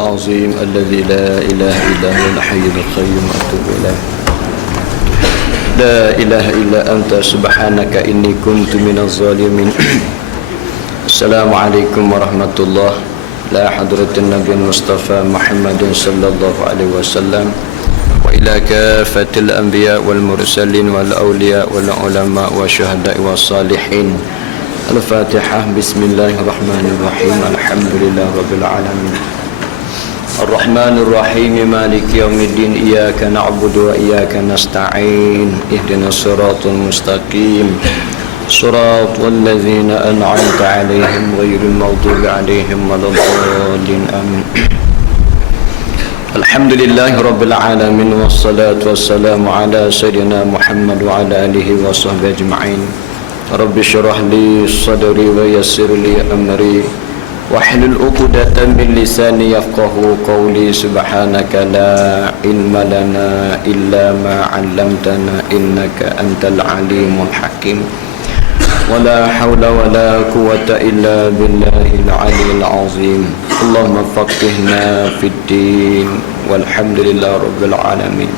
العظيم الذي لا إله إلا هو الحي القيوم أتوب إليه لا إله إلا أنت سبحانك إني كنت من الظالمين السلام عليكم ورحمة الله لا حضرة النبي المصطفى محمد صلى الله عليه وسلم وإلى كافة الأنبياء والمرسلين والأولياء والعلماء والشهداء والصالحين الفاتحة بسم الله الرحمن الرحيم الحمد لله رب العالمين الرحمن الرحيم مالك يوم الدين إياك نعبد وإياك نستعين اهدنا الصراط المستقيم صراط الذين أنعمت عليهم غير المغضوب عليهم ولا الضالين آمين الحمد لله رب العالمين والصلاة والسلام على سيدنا محمد وعلى آله وصحبه أجمعين رب اشرح لي صدري ويسر لي أمري واحلل عقدة من لساني يفقهوا قولي سبحانك لا علم لنا إلا ما علمتنا إنك أنت العليم الحكيم ولا حول ولا قوة إلا بالله العلي العظيم اللهم فقهنا في الدين والحمد لله رب العالمين.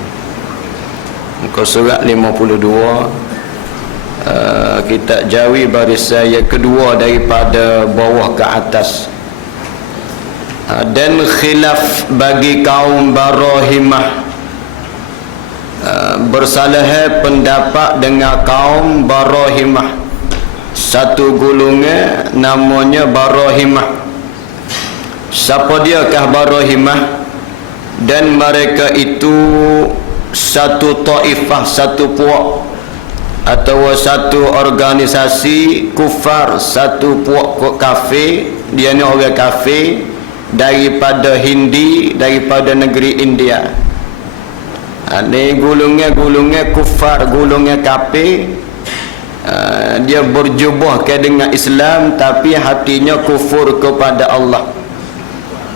Muka surat 52 kita jawi barisan yang kedua daripada bawah ke atas. Dan khilaf bagi kaum Barahimah, bersalah pendapat dengan kaum Barahimah. Satu golongan namanya Barahimah. Siapa diakah Barahimah? Dan mereka itu satu taifah, satu puak atau satu organisasi kufar, satu puak kafir. Dia ni orang kafir daripada Hindi, daripada negeri India. Ini golongan kufar, golongan kafir. Dia berjubah ke dengan Islam tapi hatinya kufur kepada Allah.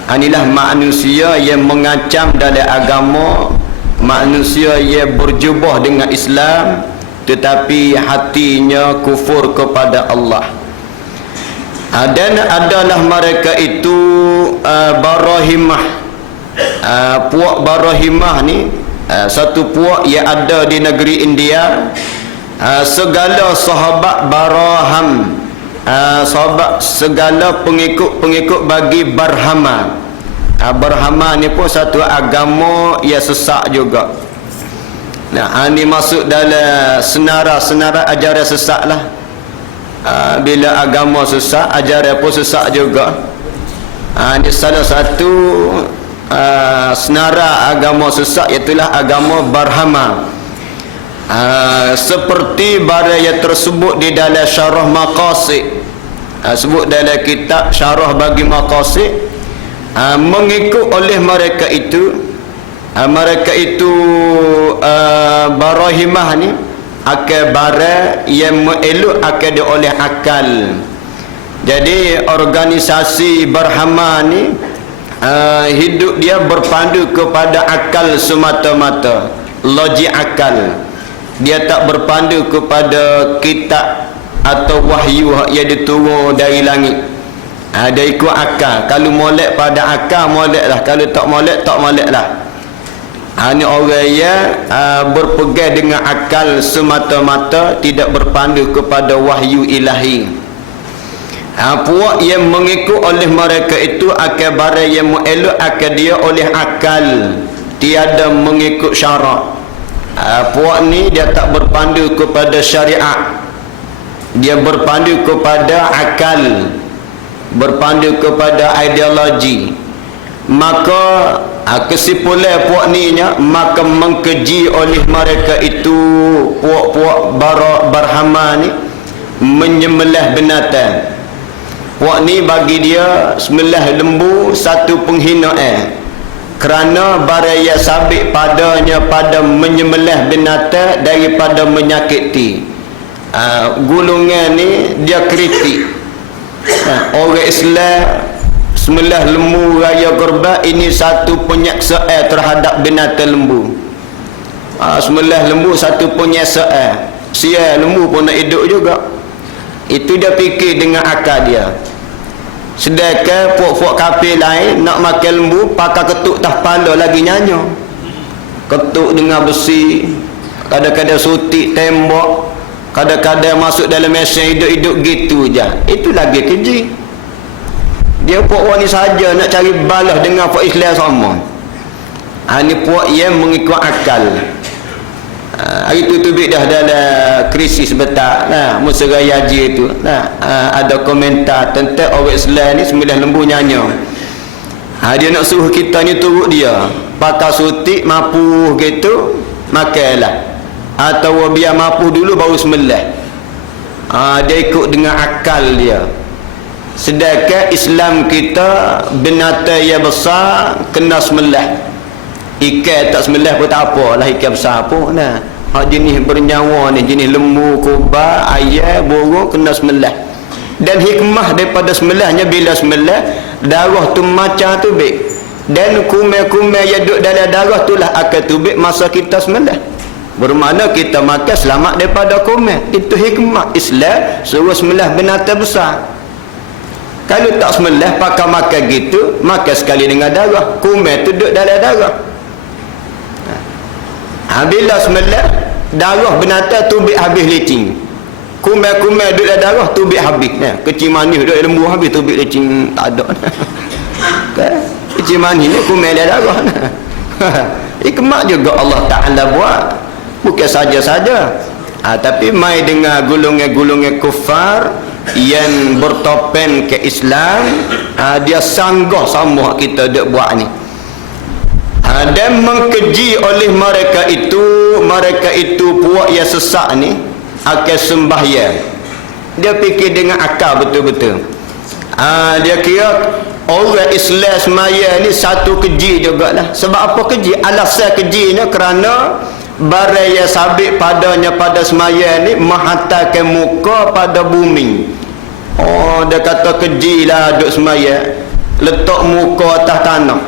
Inilah manusia yang mengacam dalam agama, manusia yang berjubah dengan Islam tetapi hatinya kufur kepada Allah. Dan adalah mereka itu Barahimah. Puak Barahimah ni satu puak yang ada di negeri India. Segala sahabat Baraham, sahabat segala pengikut bagi Barhama. Barhama ni pun satu agama yang sesat juga. Nah, ini masuk dalam senara ajaran sesat lah. Bila agama sesat, ajaran pun sesat juga. Ini salah satu senara agama sesat, iaitulah agama Barhama. Seperti barang yang tersebut di dalam syarah Maqasid, sebut dalam kitab syarah bagi Maqasid, mengikut oleh mereka itu Barahimah ni akan barang yang mengeluk akan dia oleh akal. Jadi organisasi Barhama ni hidup dia berpandu kepada akal semata-mata, logik akal. Dia tak berpandu kepada kitab atau wahyu yang diturun dari langit. Dia ikut akal. Kalau molek pada akal, molek lah. Kalau tak molek, tak molek lah. Ini orang yang berpegang dengan akal semata-mata, tidak berpandu kepada wahyu ilahi. Puak yang mengikut oleh mereka itu akan barang yang mengelak akan dia oleh akal, tiada mengikut syarak. Puak ni dia tak berpandu kepada syariat, dia berpandu kepada akal, berpandu kepada ideologi. Maka kesimpulan puak ni nya, maka mengkeji oleh mereka itu puak-puak Barhama ni menyembelih binatang. Puak ni bagi dia sembelih lembu satu penghinaan, kerana barang yang sabit padanya pada menyembelih binatang daripada menyakiti. Golongan ni dia kritik. Orang Islam sembelih lembu raya kurban, ini satu penyaksaan terhadap binatang lembu. Sembelih lembu satu penyaksaan. Sia lembu pun nak hidup juga. Itu dia fikir dengan akal dia. Sedangkan puak-puak kafir lain nak makan lembu pakai ketuk tah pala lagi nyanyo. Ketuk dengan besi, kadang-kadang sutik tembok, kadang-kadang masuk dalam mesin hidup-hidup gitu je. Itu lagi keji. Dia puak-puak ni saja nak cari balas dengan puak Islam sama. Ni puak yang mengikut akal. Hari tu tubik dah dalam krisis betak nah musa raya haji tu nah ada komentar tentang orang Islam ni sembelih lembu nyanyo. Dia nak suruh kita ni turut dia pakai sutik mapuh gitu makanlah atau biar mapuh dulu baru sembelih. Dia ikut dengan akal dia. Sedangkan Islam kita binatang yang besar kena sembelih. Ikan tak sembelih pun tak apa lah, ikan besar pun nah. Jenis bernyawa ni, jenis lembu, kubah, ayam, burung kena sembelih. Dan hikmah daripada sembelihnya bila sembelih darah tu macam tubik. Dan kumai-kumai yang duduk dalam darah itulah akan tubik masa kita sembelih. Bermakna kita makan selamat daripada kumai. Itu hikmah Islam suruh sembelih binatang besar. Kalau tak sembelih pakai makan gitu, makan sekali dengan darah. Kumai tu duduk dalam darah. Bila sembelih darah binatang tubik habis licin. Kumai-kumai duduk dalam darah tubik habis. Kecil manis duduk lembu habis tubik licin tak ada. Kecil manis ni kumai dalam darah. Hikmat juga Allah Ta'ala buat. Bukan saja-saja. Tapi mai dengan gulungan-gulungan kufar yang bertopeng ke Islam, dia sanggah sama kita duk buat ni. Dan mengkeji oleh mereka itu puak yang sesak ni akan sembahyang. Dia fikir dengan akal betul-betul. Dia kira orang Islam semaya ni satu keji jugalah. Sebab apa keji? Alasan kejinya kerana barang yang sabit padanya pada semaya ni menghantarkan muka pada bumi. Dia kata kejilah duduk semaya, letak muka atas tanah.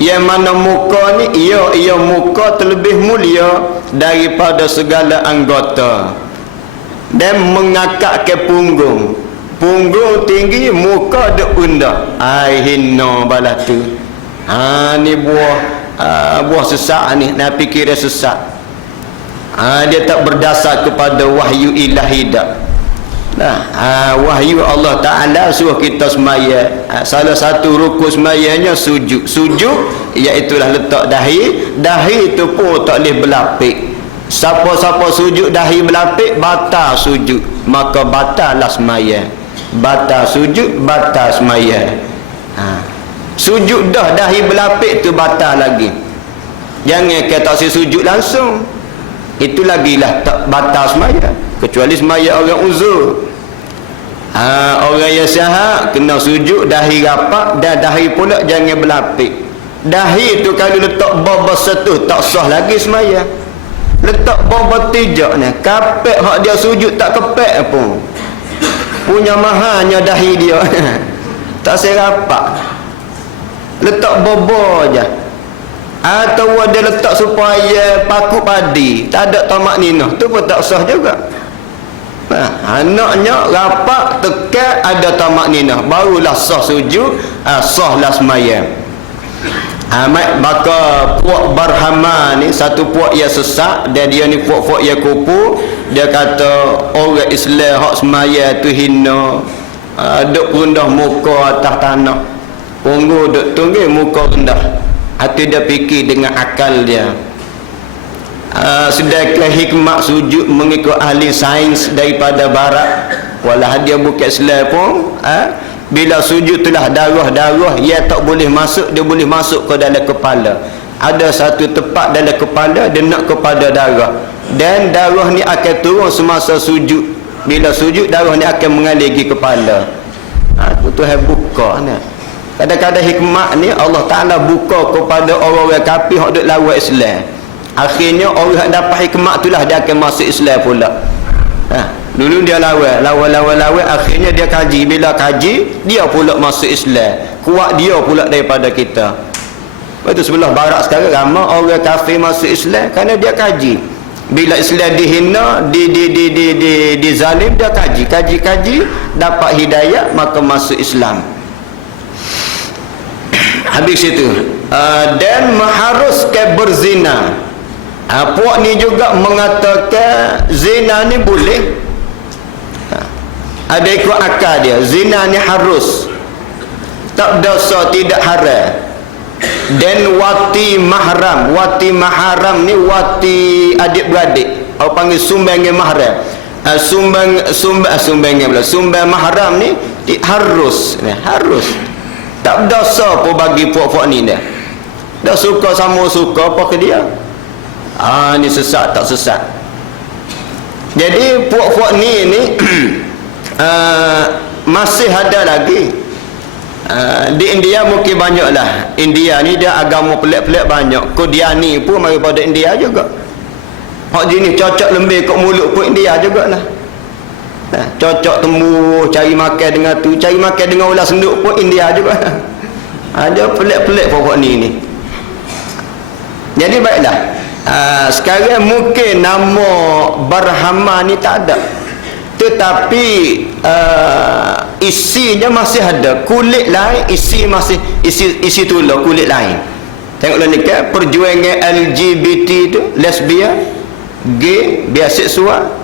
Yang mana muka ni ia muka terlebih mulia daripada segala anggota. Dan mengakak ke punggung tinggi, muka duk rendah. Hina balas tu. Ni buah sesak ni, nak fikir dia sesak. Dia tak berdasar kepada wahyu ilahi dak. Wahyu Allah Ta'ala suruh kita semaya. Salah satu rukun semayanya sujud. Sujud iaitulah letak dahi itu pun tak boleh berlapik. Siapa-siapa sujud dahi berlapik batal sujud, maka batallah semaya. Batal sujud, batal semaya. Sujud dah dahi berlapik tu batal lagi. Jangan kata si sujud langsung, itu lagilah tak batal semaya. Kecuali semaya orang uzur. Orang yang sihat kena sujud dahi rapat, dan dahi pula jangan berlapik. Dahi tu kalau letak bawah satu tak sah lagi semaya. Letak bawah tijak ni, kapek hak dia sujud tak kepek pun. Punya mahalnya dahi dia. Tak serapak. Letak bawah je. Atau dia letak supaya paku padi, tak ada tamak ninah, tu pun tak sah juga. Anaknya rapat tekan ada tamak ninah, barulah sah sujud, sahlah semayang. Maka puak Barhama ni satu puak yang sesak, dan dia ni puak-puak yang kupu. Dia kata orang Islam hak semayang tu hina, duk rendah muka atas tanah, punggung duk tinggi muka rendah. Hati dia fikir dengan akal dia. Sedangkan hikmat sujud mengikut ahli sains daripada barat, walau dia bukan Islam pun, bila sujud itulah darah-darah yang tak boleh masuk, dia boleh masuk ke dalam kepala. Ada satu tempat dalam kepala dia nak kepada darah, dan darah ni akan turun semasa sujud. Bila sujud darah ni akan mengalir ke kepala. Tuhan buka ni. Kadang-kadang hikmat ni Allah Ta'ala buka kepada orang-orang kafir yang duk lawan Islam. Akhirnya orang yang dapat hikmat itulah dia akan masuk Islam pula. Dulu dia lawan, akhirnya dia kaji. Bila kaji, dia pula masuk Islam. Kuat dia pula daripada kita. Lepas tu sebelah barat sekarang ramai orang kafir masuk Islam kerana dia kaji. Bila Islam dihina, dizalim, dia kaji, dapat hidayah, maka masuk Islam. Habis itu dan mengharuskan berzina. Puak ni juga mengatakan zina ni boleh. Ada ikut akal dia. Zina ni harus, tak dosa, tidak haram. Dan wati mahram. Wati mahram ni wati adik-beradik. Orang panggil sumbangan mahram. Sumbang mahram ni harus. Harus. Tak dosa pun bagi puak-puak ni dah. Dah suka sama suka apa ke dia. Ni sesat tak sesat. Jadi puak-puak ni masih ada lagi. Di India mungkin banyak lah. India ni dia agama pelik-pelik banyak. Qadiani pun mari pada India juga. Hak jenis cocok lembih kat mulut pun India jugalah. Cocok temu cari makan dengan tu, cari makan dengan ular senduk pun India juga. Ada pelik-pelik pokok ni. Jadi baiklah. Sekarang mungkin nama Barhama ni tak ada. Tetapi isinya masih ada. Kulit lain, isi masih isi tulang kulit lain. Tengoklah ni kan perjuangan LGBT tu, lesbian, gay, biaseksual.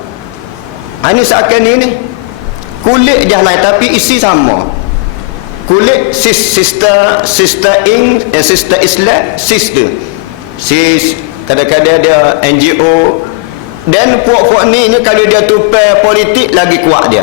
Ini seakan ni kulit je lain tapi isi sama. Kulit sister Islam, sister. Kadang-kadang dia NGO. Dan puak-puak ni kalau dia tupai politik lagi kuat dia.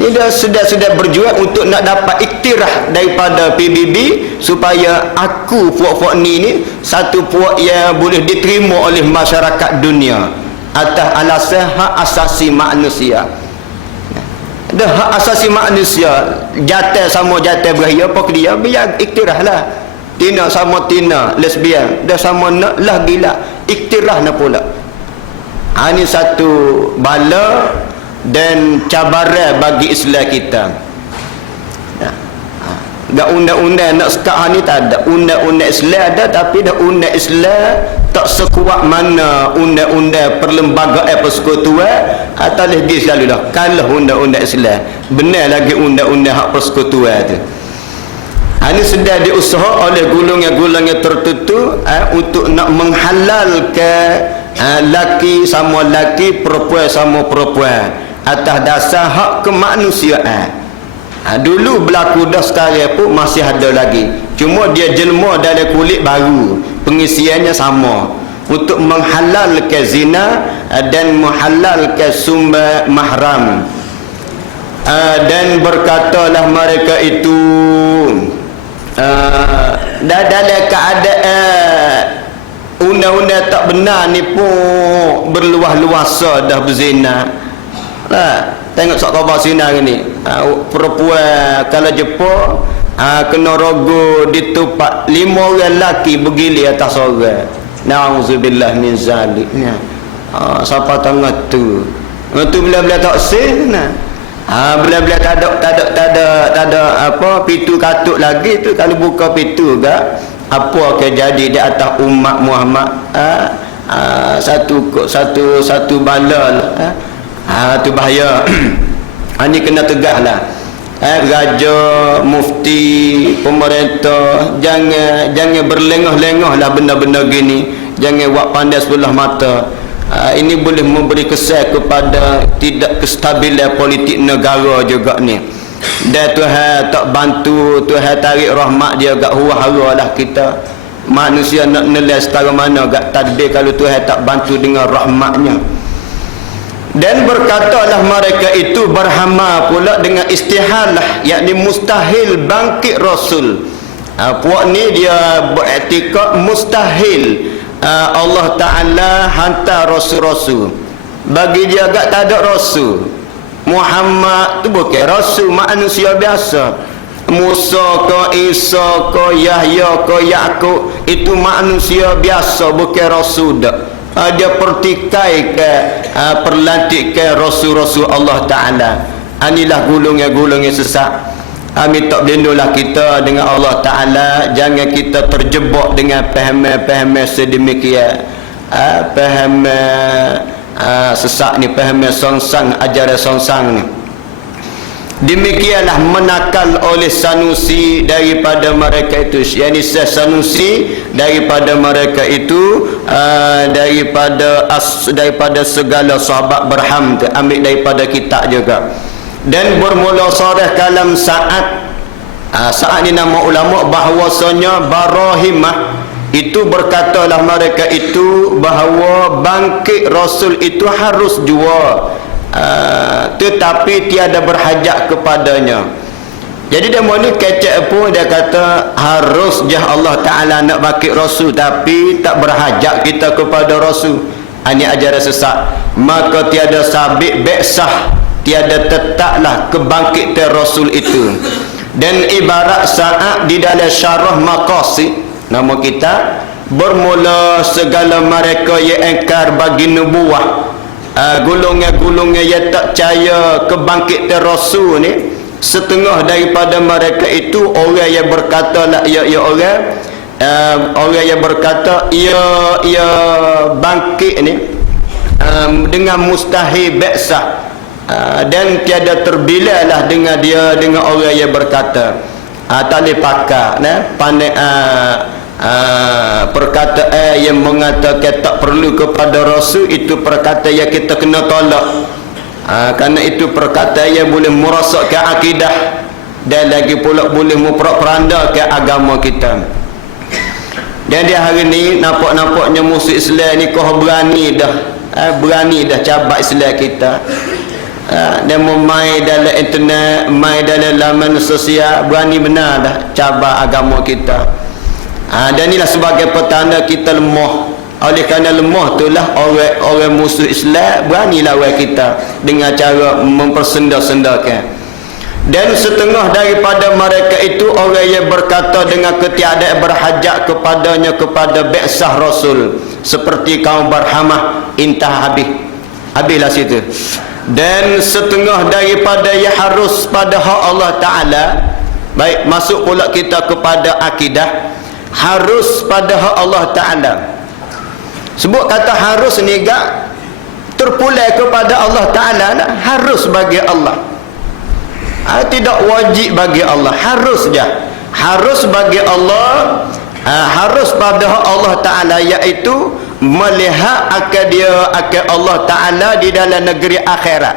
Ni dia sudah berjuang untuk nak dapat iktiraf daripada PBB supaya aku puak-puak ni satu puak yang boleh diterima oleh masyarakat dunia atas alasan hak asasi manusia. Dah hak asasi manusia, jatah sama jatah beraya apa ke dia, biar iktiraf lah. Tina sama tina, lesbian, dah sama nak lah gila, iktiraf nak pula. Ini satu bala dan cabaran bagi Islam kita. Dah undang-undang nak sekat ni tak ada. Undang-undang Islam ada tapi dah undang Islam tak sekuat mana undang-undang perlembagaan persekutuan atau lagi selalu dah kalah undang-undang Islam. Benar lagi undang-undang hak persekutuan tu. Ini sedang diusaha oleh golongan-golongan tertentu untuk nak menghalalkan laki sama laki, perempuan sama perempuan atas dasar hak kemanusiaan. Dulu berlaku dah, sekarang pun masih ada lagi. Cuma dia jelma dalam kulit baru, pengisiannya sama untuk menghalalkan zina dan menghalalkan sumber mahram. Dan berkatalah mereka itu dalam keadaan undang-undang tak benar ni pun berluas-luasa dah berzina. Tengok sok khabar zina ni. Perempuan kalau Jepun kena rogo ditupak 5 orang lelaki bergilir atas orang. Nauzubillah min zalik. Siapa tengah tu? Tu bila-bila tak sih nah. Bila-bila tak ada apa pintu katuk lagi tu, kalau buka pintu gak apa akan jadi di atas umat Muhammad. Satu bala tu bahaya. Ini kena tegaklah. Raja, mufti, pemerintah jangan berlengah-lengah lah benda-benda gini. Jangan buat pandai sebelah mata. Ini boleh memberi kesan kepada tidak kestabilan politik negara juga ni. Dan Tuhan tak bantu, Tuhan tarik rahmat dia agak hura-hara lah kita. Manusia nak nilai setara mana agak tadbir kalau Tuhan tak bantu dengan rahmatnya. Dan berkatalah mereka itu berhama pula dengan istihalah, yakni mustahil bangkit Rasul. Puak ni dia beriktikad mustahil Allah Ta'ala hantar Rasul-Rasul. Bagi dia agak tak ada Rasul. Muhammad tu bukan Rasul, manusia biasa. Musa ke Isa ke Yahya ke Yaqub itu manusia biasa, bukan Rasul dak. Dia pertikai ke perlantikan Rasul-Rasul Allah Ta'ala. Inilah golongan-golongan sesat. Minta berlindunglah kita dengan Allah Ta'ala. Jangan kita terjebak dengan pahaman-pahaman sedemikian. Pahaman sesat ni, pahaman songsang, ajaran songsang ni. Demikianlah menakal oleh Sanusi daripada mereka itu, yakni Sanusi daripada mereka itu, daripada segala sahabat Barham tu, ambil daripada kitab juga. Dan bermula soreh kalam Sa'ad ni nama ulama bahawasanya Barahimah itu berkatalah mereka itu bahawa bangkit Rasul itu harus jua, tetapi tiada berhajat kepadanya. Jadi dia ni kecek pun dia kata harus jah Allah Ta'ala nak bangkit Rasul, tapi tak berhajat kita kepada Rasul. Ini ajaran sesat. Maka tiada sabit beksah, tiada tetaplah kebangkitan Rasul itu. Dan ibarat Sa'ad di dalam syarah Maqasid, nama kita, bermula segala mereka yang engkar bagi nubuah, golongan-golongan yang tak percaya kebangkitan Rasul ni, setengah daripada mereka itu orang yang berkata lah, orang yang berkata ia bangkit ni dengan mustahil beksah, dan tiada terbilanglah dengan dia, dengan orang yang berkata tak boleh pakai pandai perkataan yang mengatakan tak perlu kepada Rasul, itu perkataan yang kita kena tolak. Kerana itu perkataan yang boleh merosakkan akidah dan lagi pula boleh memperandakan agama kita. Dan di hari ni nampak-nampaknya musuh Islam ni kau berani dah cabat Islam kita. Dan main dalam internet, main dalam laman sosial, berani benar dah cabar agama kita. Dan inilah sebagai petanda kita lemah. Oleh kerana lemah itulah orang musuh Islam berani lawan kita dengan cara mempersenda-sendakan. Dan setengah daripada mereka itu orang yang berkata dengan ketiadaan berhajat kepadanya, kepada beksah Rasul, seperti kaum Barhamah. Intah habislah situ. Dan setengah daripada yang harus pada hak Allah Ta'ala. Baik, masuk pula kita kepada akidah. Harus pada hak Allah Ta'ala. Sebut kata harus ni gak terpulai kepada Allah Ta'ala lah. Harus bagi Allah, tidak wajib bagi Allah, harus je. Harus bagi Allah, harus pada hak Allah Ta'ala, iaitu melihat akan Allah Ta'ala di dalam negeri akhirat.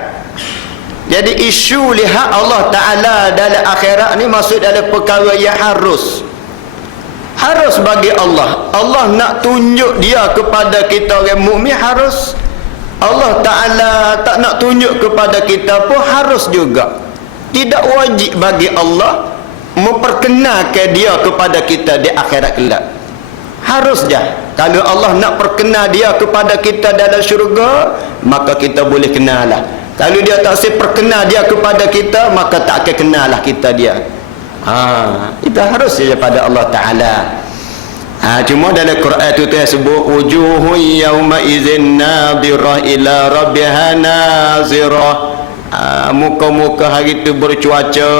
Jadi isu lihat Allah Ta'ala dalam akhirat ni maksud dalam perkara yang harus bagi Allah. Allah nak tunjuk dia kepada kita orang mukmin, harus. Allah Ta'ala tak nak tunjuk kepada kita pun harus juga. Tidak wajib bagi Allah memperkenalkan dia kepada kita di akhirat kelak. Harus je. Kalau Allah nak perkenal dia kepada kita dalam syurga, maka kita boleh kenal lah. Kalau dia tak perkenal dia kepada kita, maka tak akan kenal lah kita dia. Itu harus saja pada Allah Ta'ala. Cuma dalam Quran tu sebut wujuhun yawma idzin nadhirah ila rabbiha nazirah. Muka-muka hari itu bercuaca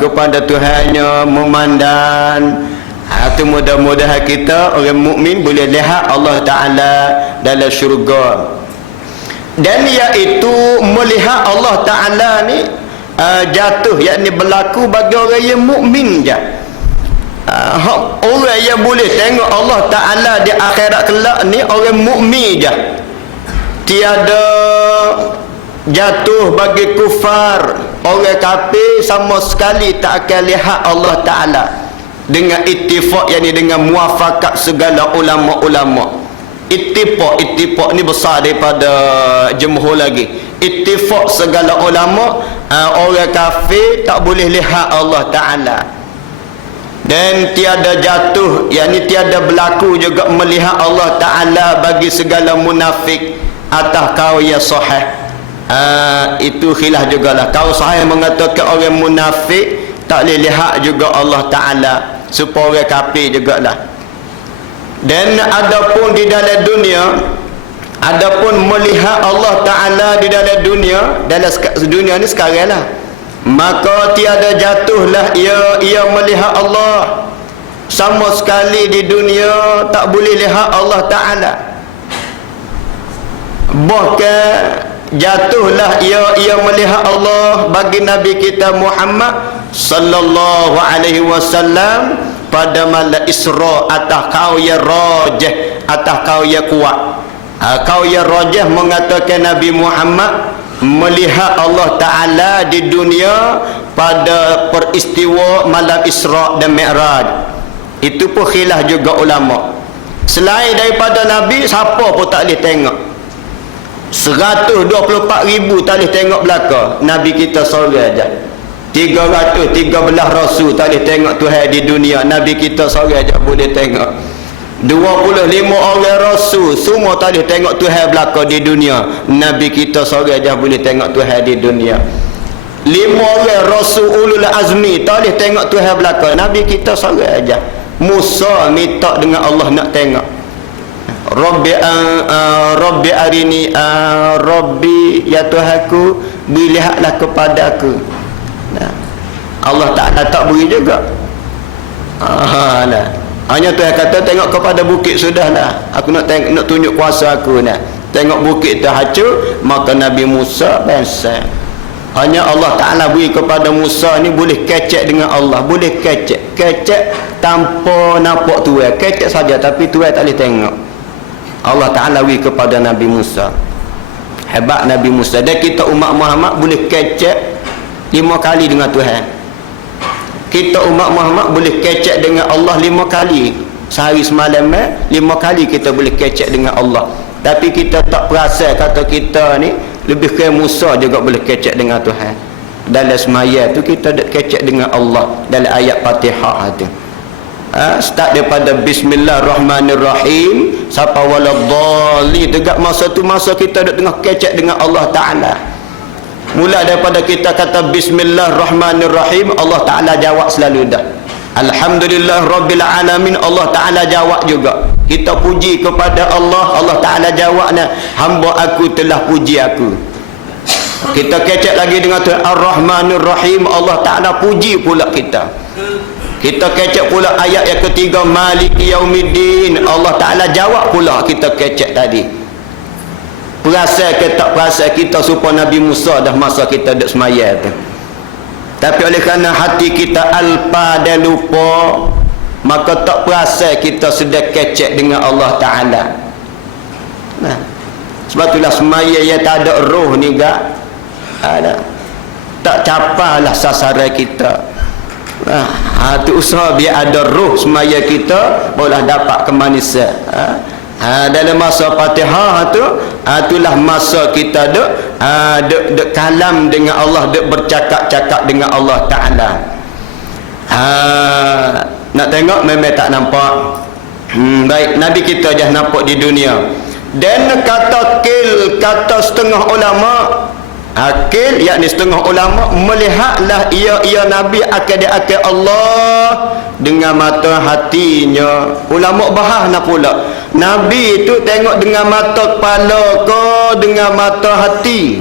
kepada Tuhannya memandang. Itu mudah-mudahan kita orang mukmin boleh lihat Allah Ta'ala dalam syurga. Dan iaitu melihat Allah Ta'ala ni jatuh, yakni berlaku bagi orang yang mukmin je. Orang yang boleh tengok Allah Ta'ala di akhirat kelak ni orang mukmin je. Tiada jatuh bagi kufar. Orang kafir sama sekali tak akan lihat Allah Ta'ala dengan ittifaq, yakni dengan muafakat segala ulama-ulama. Ittifaq ni besar daripada jumhur lagi. Ittifaq segala ulama, orang kafir tak boleh lihat Allah Ta'ala. Dan tiada jatuh, yakni tiada berlaku juga melihat Allah Ta'ala bagi segala munafik atas kau yang sahih. Itu khilaf jugalah. Kau sahih mengatakan orang munafik tak boleh lihat juga Allah Ta'ala, supaya orang kafir jugalah. Dan adapun di dalam dunia, adapun melihat Allah Ta'ala di dalam dunia ni sekarang lah, maka tiada jatuhlah ia melihat Allah. Sama sekali di dunia tak boleh lihat Allah Ta'ala. Bahkan jatuhlah ia melihat Allah bagi Nabi kita Muhammad sallallahu alaihi wasallam pada malam Isra atas kau ya rajih, atas kau ya kuat. Kau ya rajih mengatakan Nabi Muhammad melihat Allah Ta'ala di dunia pada peristiwa malam Isra dan Mi'raj. Itu pun khilaf juga ulama. Selain daripada Nabi, siapa pun tak boleh tengok. 124,000 tak boleh tengok belakang. Nabi kita seorang aja. 313 rasul tak boleh tengok Tuhan di dunia. Nabi kita seorang aja boleh tengok. 25 orang rasul semua tak boleh tengok Tuhan belakang di dunia. Nabi kita seorang aja boleh tengok Tuhan di dunia. 5 orang rasul ulul azmi tak boleh tengok Tuhan belakang. Nabi kita seorang aja. Musa minta dengan Allah nak tengok. Rabbi arini Rabbi ya Tuhanku, lihatlah kepada aku. Nah, Allah tak beri juga. Nah. Hanya Tuhan kata tengok kepada bukit sudahlah. Aku nak tengok, nak tunjuk kuasa aku nah. Tengok bukit tu hancur, maka Nabi Musa bangsa. Hanya Allah Ta'ala beri kepada Musa ni boleh kecek dengan Allah, boleh kecek tanpa nampak Tuhan, kecek saja tapi Tuhan tak boleh tengok. Allah Ta'ala beri kepada Nabi Musa. Hebat Nabi Musa. Dan kita umat Muhammad boleh kecek 5 kali dengan Tuhan. Kita umat Muhammad boleh kecek dengan Allah 5 kali. Sehari semalam 5 kali kita boleh kecek dengan Allah. Tapi kita tak perasan kata kita ni lebih ke Musa juga boleh kecek dengan Tuhan. Dalam semaya tu kita dak kecek dengan Allah dalam ayat Fatihah tu. Start daripada Bismillahirrahmanirrahim sampai waladhdallin. Dekat masa tu masa kita dak tengah kecek dengan Allah Taala. Mula daripada kita kata Bismillahirrahmanirrahim, Allah Ta'ala jawab selalu dah. Alhamdulillah Rabbil Alamin, Allah Ta'ala jawab juga. Kita puji kepada Allah, Allah Ta'ala jawabnya, hamba aku telah puji aku. Kita kecek lagi dengan Tuhan Ar-Rahmanir-Rahim, Allah Ta'ala puji pula kita. Kita kecek pula ayat yang ketiga Maliki Yaumiddin, Allah Ta'ala jawab pula kita kecek tadi. Perasan ke tak perasan kita supaya Nabi Musa dah masa kita duduk semaya tu. Tapi oleh kerana hati kita alpa dan lupa, maka tak perasan kita sedang kecek dengan Allah Ta'ala. Nah, sebab itulah semaya yang tak ada roh ni gak ada. Tak capailah sasaran kita. Tu usaha biar ada roh semaya kita barulah dapat kemanisan. Dalam masa Fatihah tu itulah masa kita duk kalam dengan Allah, duk bercakap-cakap dengan Allah Ta'ala. Nak tengok memang tak nampak. Baik, Nabi kita dah nampak di dunia. Dan kata setengah ulama, akil yakni setengah ulama melihatlah ia Nabi akal Allah dengan mata hatinya. Ulama bahas nak pula Nabi itu tengok dengan mata kepala ke dengan mata hati.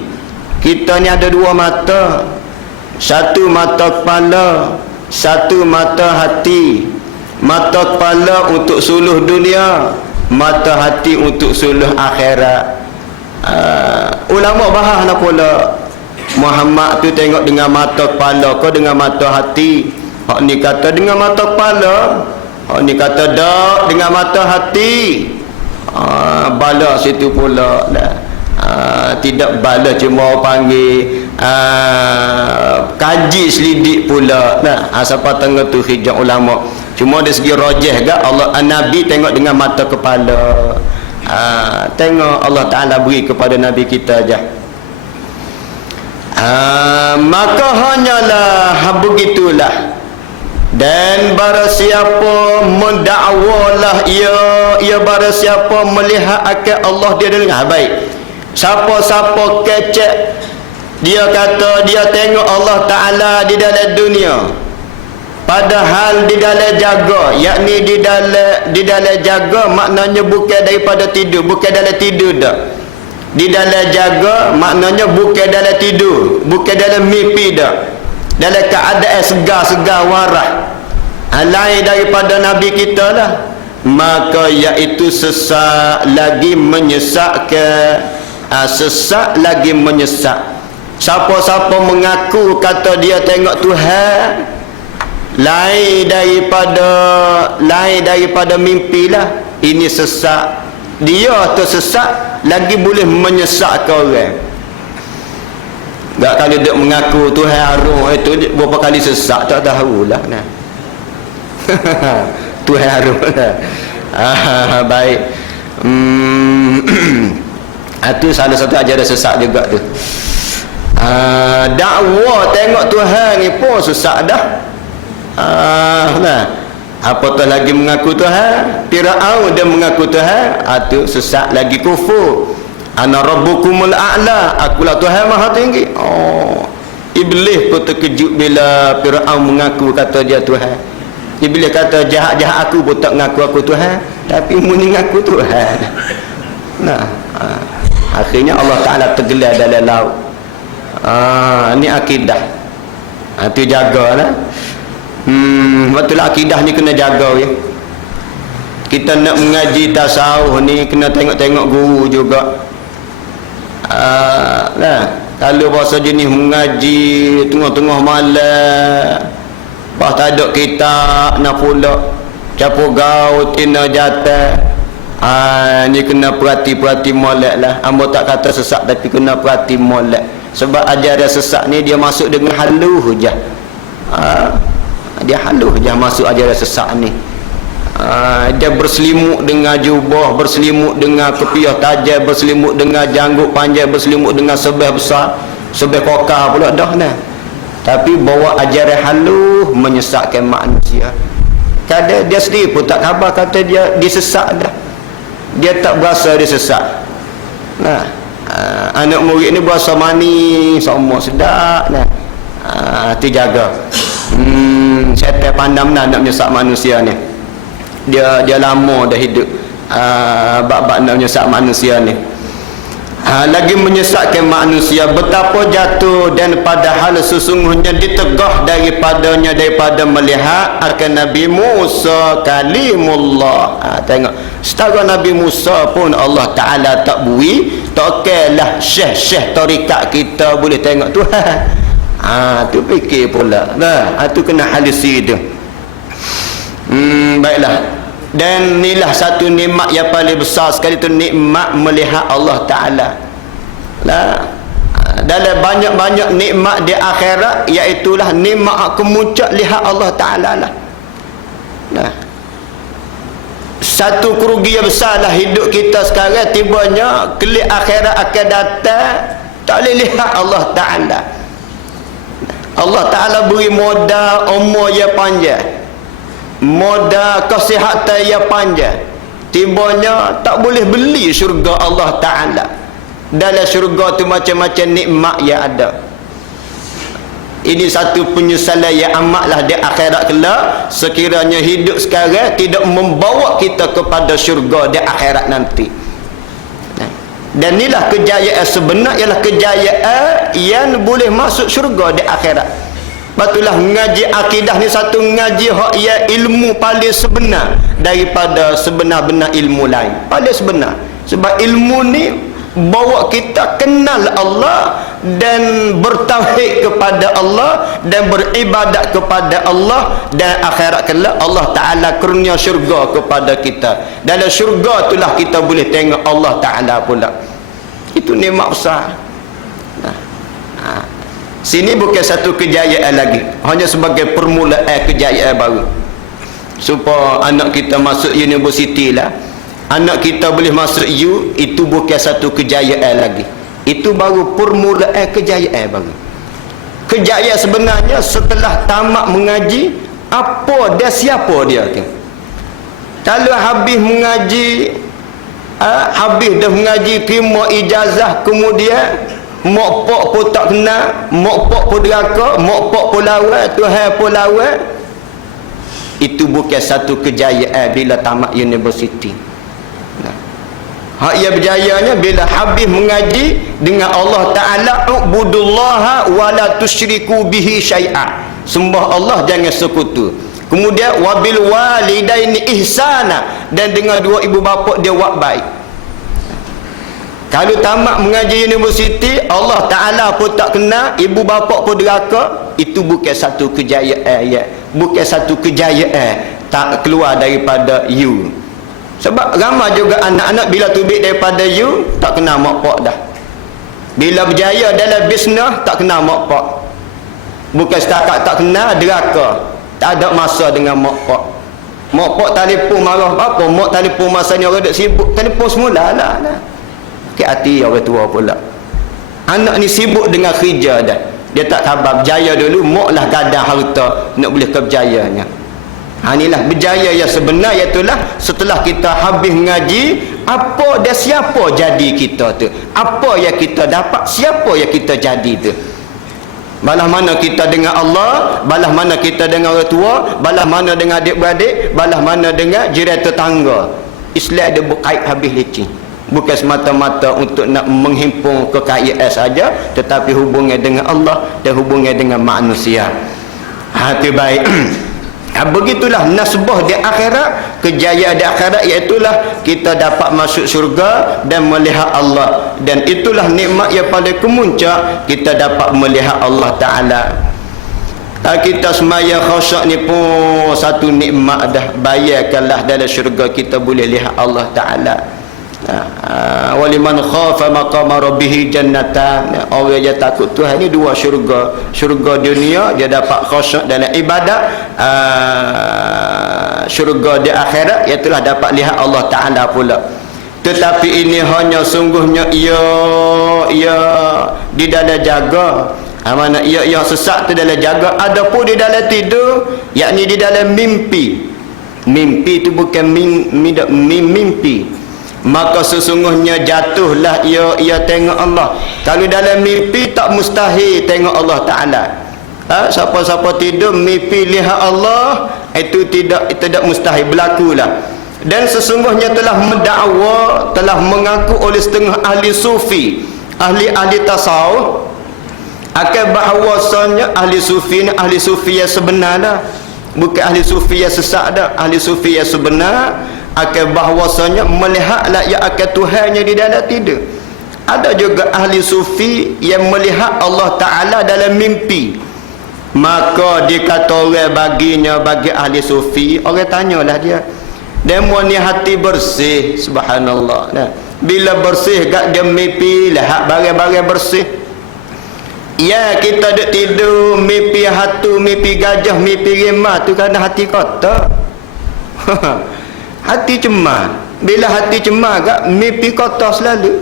Kita ni ada 2 mata, satu mata kepala, satu mata hati. Mata kepala untuk suluh dunia, mata hati untuk suluh akhirat. Ulama bahas nak pula Muhammad tu tengok dengan mata kepala ke dengan mata hati. Hak ni kata dengan mata kepala, hak ni kata dak dengan mata hati. Bala situ pula lah. Tidak bala cuma panggil kaji selidik pula nah. Siapa tengok tu hijab ulama. Cuma dari segi rajih gak Allah Nabi tengok dengan mata kepala. Tengok Allah Ta'ala beri kepada Nabi kita aja. Maka hanyalah begitulah. Dan barang siapa mendakwalah ia barang siapa melihat akal Allah dia dengar baik. Siapa-siapa kecek dia kata dia tengok Allah Ta'ala di dalam dunia, padahal di dalam jaga, yakni di dalam jaga maknanya bukan daripada tidur, bukan dalam tidur dah. Di dalam jaga maknanya bukan dalam tidur, bukan dalam mimpi dah. Dalam keadaan segar-segar waras. Lain daripada Nabi kita lah. Maka iaitu sesak lagi menyesakkan Sesat lagi menyesat. Siapa-siapa mengaku kata dia tengok Tuhan, lain daripada mimpi lah, ini sesat. Dia tu sesat lagi boleh menyesatkan orang. Tak kali dia mengaku Tuhan arung itu berapa kali sesat tak tahulah nah. Tuhan arung lah. Baik. Itu salah satu ajaran sesat juga tu. Dakwah tengok Tuhan ni pun sesat dah. Nah, apatah lagi mengaku Tuhan. Firaun dia mengaku Tuhan, itu sesat lagi kufur. Ana rabbukumul a'la, akulah Tuhan maha tinggi. Iblis pun terkejut bila Firaun mengaku kata dia Tuhan. Iblis kata jahat-jahat aku pun tak mengaku aku Tuhan, tapi muni mengaku Tuhan. Nah, akhirnya Allah Ta'ala tergelar dalam laut. Ni akidah. Itu jagalah. Betul akidah ni kena jaga ya. Kita nak mengaji tasawuf ni kena tengok-tengok guru juga. Nah, kalau bahasa jenis mengaji tengah-tengah malam, bah tak ada kitab nak pula capo gaul tina jatah. Ni kena perhati-perhati molek lah. Ambo tak kata sesat tapi kena perhati molek. Sebab ajaran sesat ni dia masuk dengan halus je. Dia halus je masuk ajaran sesat ni. Dia berselimut dengan jubah, berselimut dengan kepiah tajam, berselimut dengan janggut panjang, berselimut dengan sebeh besar, sebeh kokar pula dah nah. Tapi bawa ajaran halus menyesatkan manusia. Kadang dia sendiri pun tak khabar kata dia disesat dah. Dia tak berasa dia sesat. Nah, anak murid ni berasa manis, semua sedap nah. Tu jaga. Syaitan pandam nak menyesat manusia ni. Dia lama dah hidup bab-bab nak menyesat manusia ni. Lagi menyesatkan manusia, betapa jatuh dan padahal sesungguhnya ditegah daripada melihat akan Nabi Musa kalimullah. Tengok setara Nabi Musa pun Allah Ta'ala tak bui, tak kelah syekh-syekh tarikat kita boleh tengok Tuhan. Tu fikir pula nah, tu kena halisi tu. Baiklah. Dan inilah satu nikmat yang paling besar sekali, tu nikmat melihat Allah Ta'ala lah. Dalam banyak-banyak nikmat di akhirat, iaitulah nikmat kemuncak lihat Allah Ta'ala lah. Nah, satu kerugian besar lah hidup kita sekarang, tibanya kelak akhirat akan datang tak boleh lihat Allah Ta'ala. Allah Ta'ala beri modal umur yang panjang, modal kesihatan yang panjang, tibanya tak boleh beli syurga Allah Ta'ala. Dalam syurga tu macam-macam nikmat yang ada. Ini satu penyesalan yang amatlah di akhirat kelak, sekiranya hidup sekarang tidak membawa kita kepada syurga di akhirat nanti. Dan inilah kejayaan sebenar, ialah kejayaan yang boleh masuk syurga di akhirat. Batulah ngaji akidah ni satu ngaji hak ia ilmu paling sebenar daripada sebenar-benar ilmu lain. Paling sebenar. Sebab ilmu ni bawa kita kenal Allah dan bertauhid kepada Allah dan beribadat kepada Allah, dan akhirat kelak Allah Ta'ala kurnia syurga kepada kita. Dalam syurga itulah kita boleh tengok Allah Ta'ala pula. Itu nikmat besar. Sini bukan satu kejayaan lagi, hanya sebagai permulaan kejayaan baru. Supaya anak kita masuk universiti lah, anak kita boleh masuk U, itu bukan satu kejayaan lagi. Itu baru permulaan kejayaan baru. Kejayaan sebenarnya setelah tamat mengaji, apa dia, siapa dia tu. Kalau habis mengaji, habis dah mengaji, terima ijazah, kemudian mak pak pun tak kenal, mak pak pun deraka, mak pak pun lawan, Tuhan pun lawan. Itu bukan satu kejayaan bila tamat universiti. Hak ia berjayanya bila habis mengaji dengan Allah Ta'ala, ubudullaha wa la tusyriku bihi syai'a, sembah Allah jangan sekutu. Kemudian wabil walidaini ihsana, dan dengan dua ibu bapa dia buat baik. Kalau tamat mengaji universiti, Allah Ta'ala pun tak kenal, ibu bapa pun deraka, itu bukan satu kejayaan, ya. Bukan satu kejayaan tak keluar daripada you. Sebab ramai juga anak-anak bila tubik daripada you, tak kenal mak pak dah. Bila berjaya dalam bisnes, tak kenal mak pak. Bukan setakat tak kenal, deraka. Tak ada masa dengan mak pak. Mak pak telefon marah apa, mak telefon masa ni orang duk sibuk, telefon semula lah. Ke hati orang tua pula. Anak ni sibuk dengan kerja dah. Dia tak khabar berjaya dulu, mak lah kadang harta nak boleh ke berjayanya. Inilah berjaya yang sebenar, iaitulah setelah kita habis mengaji, apa dan siapa jadi kita tu. Apa yang kita dapat, siapa yang kita jadi tu. Balah mana kita dengan Allah, balah mana kita dengan orang tua, balah mana dengan adik-beradik, balah mana dengan jiran tetangga. Islam dia berkait habis licin. Bukan semata-mata untuk nak menghimpun kekayaan saja, tetapi hubungan dengan Allah dan hubungan dengan manusia. Hati baik. Begitulah nasbah di akhirat, kejayaan di akhirat, iaitulah kita dapat masuk syurga dan melihat Allah. Dan itulah nikmat yang paling kemuncak, kita dapat melihat Allah Ta'ala. Kita semaya khusyuk ni pun satu nikmat dah. Bayarkanlah dalam syurga kita boleh lihat Allah Ta'ala. Waliman khafa maqama rabbih jannatan. Orang yang takut Tuhan ni dua syurga. Syurga dunia dia dapat khusyuk dalam ibadat, syurga di akhirat iaitu dapat lihat Allah Ta'ala pula. Tetapi ini hanya sungguhnya ia di dalam jaga. Mana ia sesak tu dalam jaga, adapun di dalam tidur, yakni di dalam mimpi. Mimpi tu bukan mimpi. Maka sesungguhnya jatuhlah ia tengok Allah. Kalau dalam mimpi tak mustahil tengok Allah Ta'ala. Siapa-siapa tidur mimpi lihat Allah, itu tidak mustahil berlakulah. Dan sesungguhnya telah mendakwa, telah mengaku oleh setengah ahli sufi, ahli tasawuf, akan bahawasanya ahli sufi ni ahli sufi yang sebenar dah. Bukan ahli sufi yang sesak dah. Ahli sufi yang sebenar akan bahawasanya melihatlah ia akan Tuhannya di dalam tidur. Ada juga ahli sufi yang melihat Allah Ta'ala dalam mimpi. Maka dikata orang bagi ahli sufi, orang tanyalah dia, demo ni hati bersih, subhanallah. Nah, bila bersih kat dia mimpi lihat barang-barang bersih. Ya, kita duk tidur mimpi hatu, mimpi gajah, mimpi rimah tu kerana hati kotor. Hati cemar. Bila hati cemar gak mimpi kotor selalu.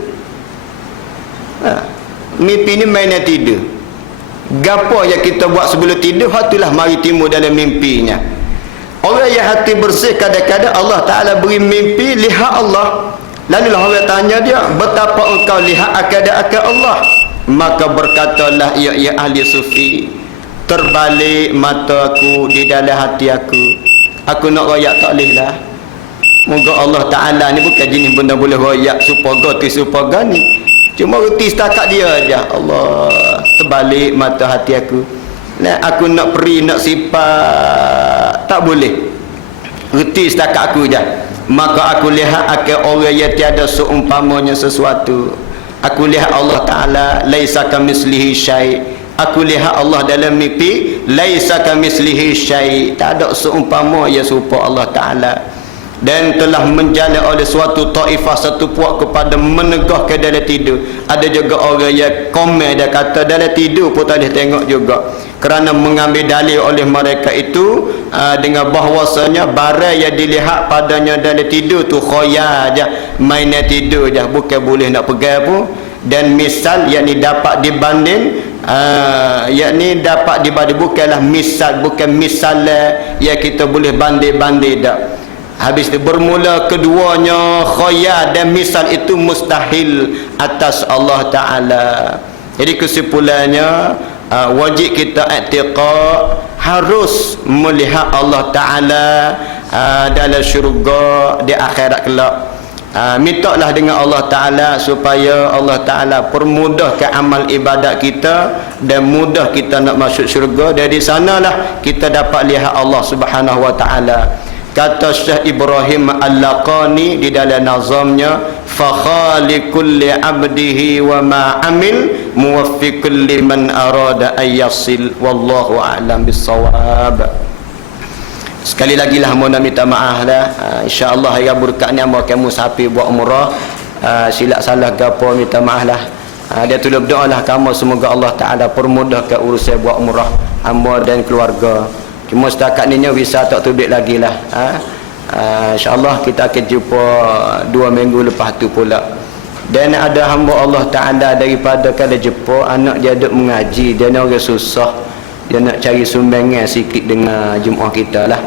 Mimpi ni mainan tidur. Gapo yang kita buat sebelum tidur, itulah mari timbul dalam mimpinya. Orang yang hati bersih, kadang-kadang Allah Ta'ala beri mimpi lihat Allah. Lalu orang tanya dia, betapa engkau lihat akan Allah? Maka berkatalah ia ahli sufi, terbalik mata aku di dalam hati aku. Aku nak royak tak boleh lah. Moga Allah Ta'ala ni bukan jenis benda boleh royak supaya gani. Cuma reti setakat dia aja. Allah, terbalik mata hati aku. Nah, aku nak peri, nak sifat, tak boleh. Reti setakat aku je. Maka aku lihat akan orang yang tiada seumpamanya sesuatu. Aku lihat Allah Ta'ala, laisa kamislihi syai'. Aku lihat Allah dalam mimpi, laisa kamislihi syai'. Tak ada seumpama yang serupa Allah Ta'ala. Dan telah menjalin oleh suatu taifah, satu puak kepada menegah ke dalam tidur. Ada juga orang yang komen, dia kata dalam tidur pun tak boleh tengok juga, kerana mengambil dalil oleh mereka itu dengan bahawasanya barang yang dilihat padanya dalam tidur tu khoyal je, mainan tidur je, bukan boleh nak pegang pun. Dan misal yakni dapat dibanding, yakni dapat dibanding, bukanlah misal, bukan misal yang kita boleh banding-banding dak. Habis itu bermula keduanya khayal dan misal itu mustahil atas Allah Ta'ala. Jadi kesimpulannya, wajib kita i'tiqad, harus melihat Allah Ta'ala dalam syurga di akhirat kelak. Mintalah dengan Allah Ta'ala supaya Allah Ta'ala permudahkan amal ibadat kita dan mudah kita nak masuk syurga. Dari sanalah kita dapat lihat Allah Subhanahu Wa Ta'ala. kata Syekh Ibrahim Al-Laqani di dalam nazamnya, fa khaliqul li 'abdihi wa ma 'amil muwaffiqul liman arada ay yasil wallahu a'lam bissawab. Sekali lagi lah mohon minta maaf dah. Insya-Allah hari berkat ni amba akan musafir buat umrah. Silap salah gapo minta maaf lah. Dia tolong doalah kamu semoga Allah Taala permudahkan urusan buat umrah hamba dan keluarga. Cuma setakat ni visa tak terbit lagi lah. InsyaAllah kita akan jumpa 2 minggu lepas tu pula. Dan ada hamba Allah Ta'ala daripada kada Jepun, anak dia duk mengaji, dia nak orang susah, dia nak cari sumbangan sikit dengan jemaah kita lah.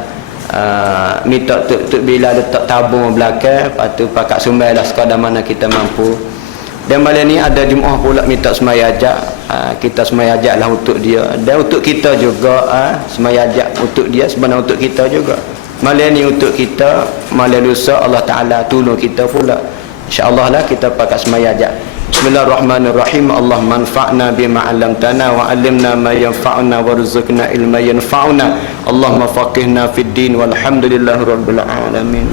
Minta Tuk Bila letak tabung belakang, lepas tu pakat sumbang lah sekadar mana kita mampu. Dan malam ni ada jemaah pula minta semayajak. Kita semayajak lah untuk dia dan untuk kita juga. Semayajak untuk dia sebenarnya untuk kita juga. Malam ni untuk kita, malam lusa Allah Ta'ala tolong kita pula. InsyaAllah lah kita pakai semayajak. Bismillahirrahmanirrahim. Allah manfa'na bima 'allamtana wa 'allimna ma yanfa'una warzuqna ilma yanfa'una. Allahumma faqihna fid din walhamdulillahi rabbil alamin.